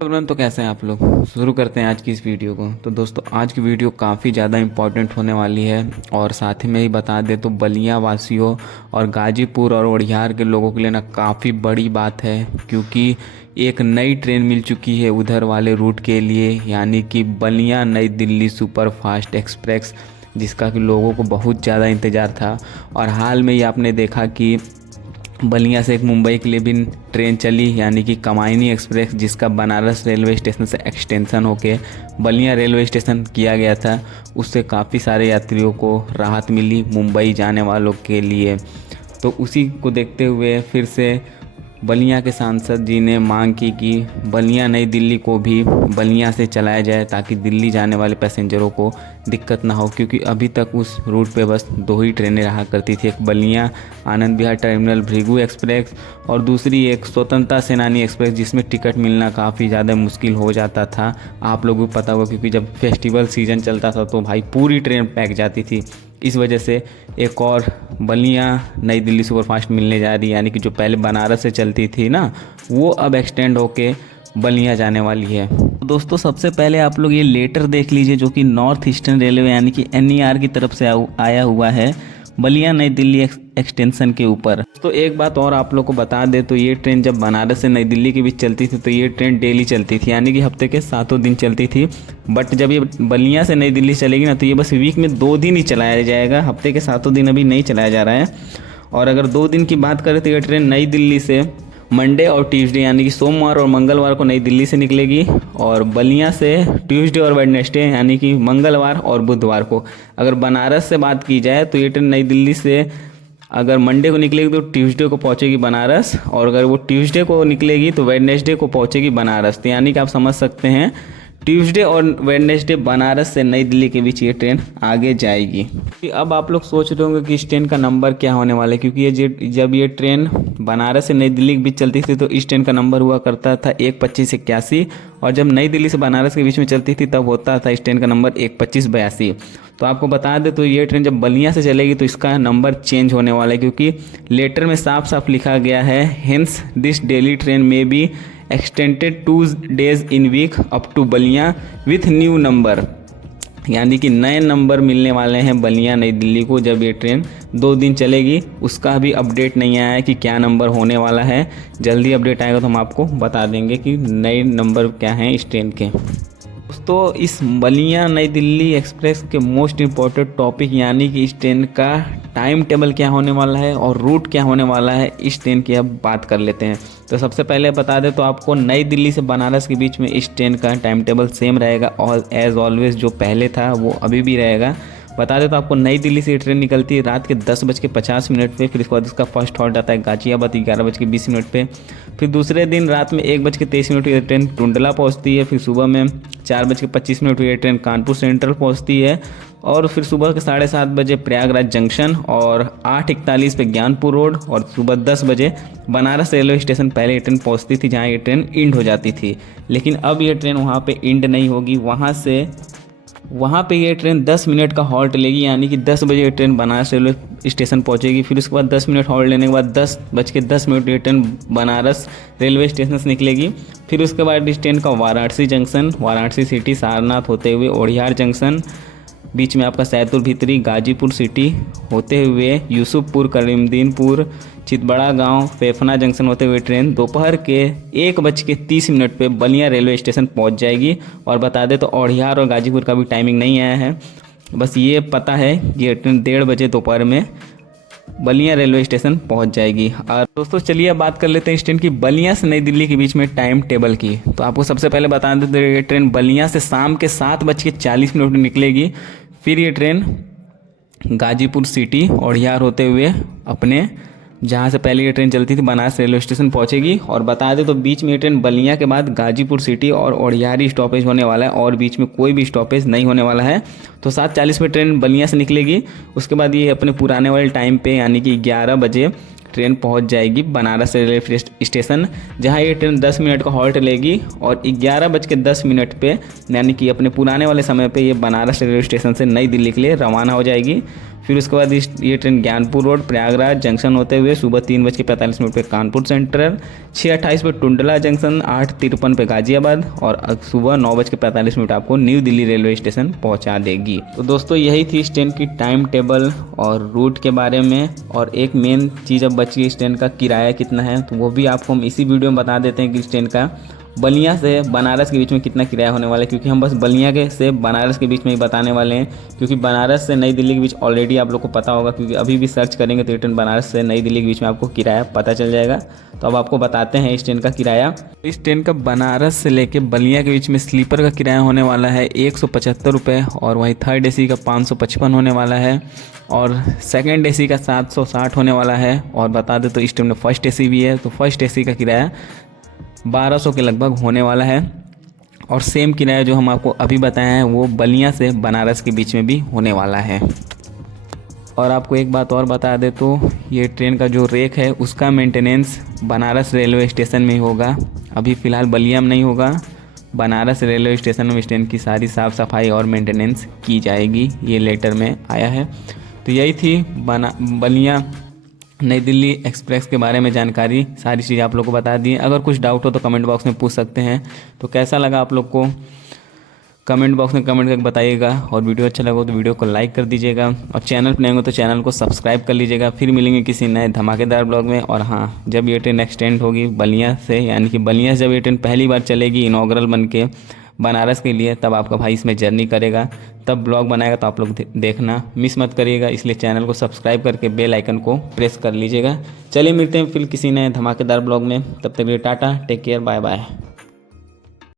Everyone, तो कैसे हैं आप लोग। शुरू करते हैं आज की इस वीडियो को। तो दोस्तों, आज की वीडियो काफ़ी ज़्यादा इम्पॉर्टेंट होने वाली है और साथ ही में ही बता दें तो बलिया वासियों और गाजीपुर और उड़ियार के लोगों के लिए ना काफ़ी बड़ी बात है, क्योंकि एक नई ट्रेन मिल चुकी है उधर वाले रूट के लिए, यानी कि बलिया नई दिल्ली सुपर फास्ट एक्सप्रेस, जिसका कि लोगों को बहुत ज़्यादा इंतज़ार था। और हाल में ही आपने देखा कि बलिया से एक मुंबई के लिए भी ट्रेन चली, यानी कि कमायनी एक्सप्रेस, जिसका बनारस रेलवे स्टेशन से एक्सटेंशन होके बलिया रेलवे स्टेशन किया गया था। उससे काफ़ी सारे यात्रियों को राहत मिली मुंबई जाने वालों के लिए। तो उसी को देखते हुए फिर से बलिया के सांसद जी ने मांग की कि बलिया नई दिल्ली को भी बलिया से चलाया जाए, ताकि दिल्ली जाने वाले पैसेंजरों को दिक्कत ना हो, क्योंकि अभी तक उस रूट पे बस दो ही ट्रेनें रहा करती थी, एक बलिया आनंद विहार टर्मिनल भृगु एक्सप्रेस और दूसरी एक स्वतंत्रता सेनानी एक्सप्रेस, जिसमें टिकट मिलना काफ़ी ज़्यादा मुश्किल हो जाता था। आप लोगों को पता होगा, क्योंकि जब फेस्टिवल सीज़न चलता था तो भाई पूरी ट्रेन पैक जाती थी। इस वजह से एक और बलिया नई दिल्ली सुपरफास्ट मिलने जा रही है, यानी कि जो पहले बनारस से चलती थी ना, वो अब एक्सटेंड होके बलिया जाने वाली है। दोस्तों, सबसे पहले आप लोग ये लेटर देख लीजिए, जो कि नॉर्थ ईस्टर्न रेलवे यानी कि NER की तरफ से आया हुआ है बलिया नई दिल्ली एक्सटेंशन के ऊपर। तो एक बात और आप लोग को बता दे, तो ये ट्रेन जब बनारस से नई दिल्ली के बीच चलती थी तो ये ट्रेन डेली चलती थी, यानी कि हफ्ते के 7 दिन चलती थी। बट जब ये बलिया से नई दिल्ली चलेगी ना, तो ये बस वीक में 2 दिन ही चलाया जाएगा, हफ्ते के 7 दिन अभी नहीं चलाया जा रहा है। और अगर 2 दिन की बात करें तो ये ट्रेन नई दिल्ली से मंडे और ट्यूसडे, यानी कि सोमवार और मंगलवार को नई दिल्ली से निकलेगी, और बलिया से ट्यूसडे और वेडनेसडे, यानी कि मंगलवार और बुधवार को। अगर बनारस से बात की जाए तो ये ट्रेन नई दिल्ली से अगर मंडे को निकलेगी तो ट्यूसडे को पहुंचेगी बनारस, और अगर वो ट्यूसडे को निकलेगी तो वेडनेसडे को पहुंचेगी बनारस। तो यानी कि आप समझ सकते हैं ट्यूसडे और वेडनेसडे बनारस से नई दिल्ली के बीच ये ट्रेन आगे जाएगी। अब आप लोग सोच रहे होंगे कि इस ट्रेन का नंबर क्या होने वाला है, क्योंकि ये जब ये ट्रेन बनारस से नई दिल्ली के बीच चलती थी तो इस ट्रेन का नंबर हुआ करता था 12581, और जब नई दिल्ली से बनारस के बीच में चलती थी तब होता था इस ट्रेन का नंबर 12582। तो आपको बता दें, तो ये ट्रेन जब बलिया से चलेगी तो इसका नंबर चेंज होने वाला है, क्योंकि लेटर में साफ साफ लिखा गया है, हेंस दिस डेली ट्रेन में be extended 2 days in week up to Ballia with new number, यानी कि नए नंबर मिलने वाले हैं बलिया नई दिल्ली को जब ये ट्रेन 2 दिन चलेगी। उसका भी अपडेट नहीं आया है कि क्या नंबर होने वाला है। जल्दी अपडेट आएगा तो हम आपको बता देंगे कि नए नंबर क्या हैं इस ट्रेन के। दोस्तों, इस बलिया नई दिल्ली एक्सप्रेस के मोस्ट इम्पॉर्टेंट टॉपिक, यानी कि इस ट्रेन का टाइम टेबल क्या होने वाला है और रूट क्या होने वाला है, इस ट्रेन की अब बात कर लेते हैं। तो सबसे पहले बता दें तो आपको नई दिल्ली से बनारस के बीच में इस ट्रेन का टाइम टेबल सेम रहेगा, और एज ऑलवेज जो पहले था वो अभी भी रहेगा। बता दें तो आपको नई दिल्ली से ये ट्रेन निकलती है रात के 10:50 पे, फिर इसके बाद इसका फर्स्ट हॉल्ट आता है गाजियाबाद 11:20 पे। फिर दूसरे दिन रात में 1:23 ये ट्रेन टुंडला पहुंचती है। फिर सुबह में 4:25 ये ट्रेन कानपुर सेंट्रल पहुंचती है, और फिर सुबह के 7:30 बजे प्रयागराज जंक्शन, और 8:41 पे ज्ञानपुर रोड, और सुबह 10 बजे बनारस रेलवे स्टेशन पहले ये ट्रेन पहुंचती थी, जहां ये ट्रेन इंड हो जाती थी। लेकिन अब ये ट्रेन वहां पे इंड नहीं होगी, वहाँ पे ये ट्रेन 10 मिनट का हॉल्ट लेगी, यानी कि 10 बजे ये ट्रेन बनारस रेलवे स्टेशन पहुँचेगी। फिर उसके बाद 10 मिनट हॉल्ट लेने के बाद 10:10 ये ट्रेन बनारस रेलवे स्टेशन से निकलेगी। फिर उसके बाद इस ट्रेन का वाराणसी जंक्शन, वाराणसी सिटी, सारनाथ होते हुए उड़ियार जंक्शन, बीच में आपका सैदपुर भीतरी, गाजीपुर सिटी होते हुए यूसुफपुर, करीमदीनपुर, चितबड़ा गांव, फेफना जंक्शन होते हुए ट्रेन दोपहर के 1:30 पे बलिया रेलवे स्टेशन पहुंच जाएगी। और बता दें तो उड़ियार और गाजीपुर का भी टाइमिंग नहीं आया है, बस ये पता है कि ये ट्रेन 1:30 बजे दोपहर में बलिया रेलवे स्टेशन पहुंच जाएगी। और दोस्तों, चलिए अब बात कर लेते हैं इस ट्रेन की बलिया से नई दिल्ली के बीच में टाइम टेबल की। तो आपको सबसे पहले बता दें तो ये ट्रेन बलिया से शाम के 7:40 में निकलेगी। फिर ये ट्रेन गाजीपुर सिटी उड़ियार होते हुए अपने जहाँ से पहले ये ट्रेन चलती थी बनारस रेलवे स्टेशन पहुँचेगी। और बता दें तो बीच में ये ट्रेन बलिया के बाद गाजीपुर सिटी और उड़ियार ही स्टॉपेज होने वाला है, और बीच में कोई भी स्टॉपेज नहीं होने वाला है। तो 7:40 में ट्रेन बलिया से निकलेगी। उसके बाद ये अपने पुराने वाले टाइम पे, यानी कि 11 बजे ट्रेन पहुंच जाएगी बनारस रेलवे स्टेशन, जहां ये ट्रेन 10 मिनट का हॉल्ट लेगी, और 11:10 पे, यानी कि अपने पुराने वाले समय पे ये बनारस रेलवे स्टेशन से नई दिल्ली के लिए रवाना हो जाएगी। फिर उसके बाद ये train Gyanpur road Prayagraj junction होते हुए सुबह 3:45 पे कानपुर सेंट्रल, 6:28 पे टुंडला जंक्शन, 8:53 पे गाजियाबाद और सुबह 9:45 आपको न्यू दिल्ली रेलवे स्टेशन पहुंचा देगी। तो दोस्तों यही थी इस ट्रेन की टाइम टेबल और रूट के बारे में। और एक मेन चीज़ अब बची है, इस ट्रेन का किराया कितना है, तो वो भी आपको हम इसी वीडियो में बता देते हैं कि इस ट्रेन का बलिया से बनारस के बीच में कितना किराया होने वाला है, क्योंकि हम बस बलिया के से बनारस के बीच में ही बताने वाले हैं, क्योंकि बनारस से नई दिल्ली के बीच ऑलरेडी आप लोग को पता होगा, क्योंकि अभी भी सर्च करेंगे तो ये ट्रेन बनारस से नई दिल्ली के बीच में आपको किराया पता चल जाएगा। तो अब आपको बताते हैं इस ट्रेन का किराया। इस ट्रेन का बनारस से लेके बलिया के बीच में स्लीपर का किराया होने वाला है 175 रुपये, और वहीं थर्ड AC का 555 होने वाला है, और सेकंड AC का 760 होने वाला है। और बता दें तो इस ट्रेन में फर्स्ट AC भी है, तो फर्स्ट AC का किराया 1200 के लगभग होने वाला है। और सेम किराया जो हम आपको अभी बताए हैं वो बलिया से बनारस के बीच में भी होने वाला है। और आपको एक बात और बता दें तो ये ट्रेन का जो रेक है उसका मेंटेनेंस बनारस रेलवे स्टेशन में ही होगा। अभी फ़िलहाल बलिया में नहीं होगा, बनारस रेलवे स्टेशन में इस ट्रेन की सारी साफ़ सफाई और मेंटेनेंस की जाएगी, ये लेटर में आया है। तो यही थी बलिया नई दिल्ली एक्सप्रेस के बारे में जानकारी, सारी चीज़ आप लोग को बता दी। अगर कुछ डाउट हो तो कमेंट बॉक्स में पूछ सकते हैं। तो कैसा लगा आप लोग को कमेंट बॉक्स में कमेंट करके बताइएगा, और वीडियो अच्छा लगा तो वीडियो को लाइक कर दीजिएगा, और चैनल पर नए हो तो चैनल को सब्सक्राइब कर लीजिएगा। फिर मिलेंगे किसी नए धमाकेदार ब्लॉग में। और हाँ, जब ये ट्रेन एक्सटेंड होगी बलिया से, यानी कि बलिया से जब ये ट्रेन पहली बार चलेगी इनॉग्रल बन के बनारस के लिए, तब आपका भाई इसमें जर्नी करेगा, तब ब्लॉग बनाएगा, तो आप लोग देखना मिस मत करिएगा। इसलिए चैनल को सब्सक्राइब करके बेल आइकन को प्रेस कर लीजिएगा। चलिए मिलते हैं फिर किसी नए धमाकेदार ब्लॉग में, तब तक के लिए tata, take care, bye bye.